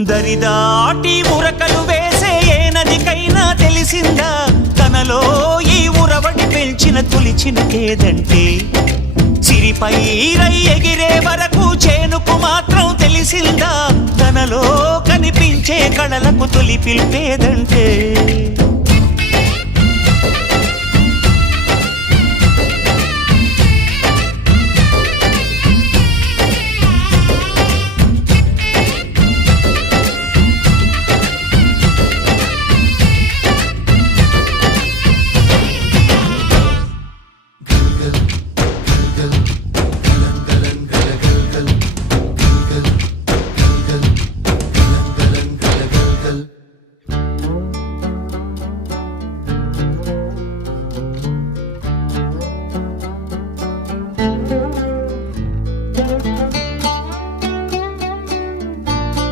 దరిదాటి ఉరకలు వేసే ఏ నదికైనా తెలిసిందా తనలో ఈ ఉరవడి పెంచిన తొలి చినుకేదంటే సిరిపై రై ఎగిరే వరకు చేనుకు మాత్రం తెలిసిందా తనలో కనిపించే కళలకు తొలి పిలిపేదంటే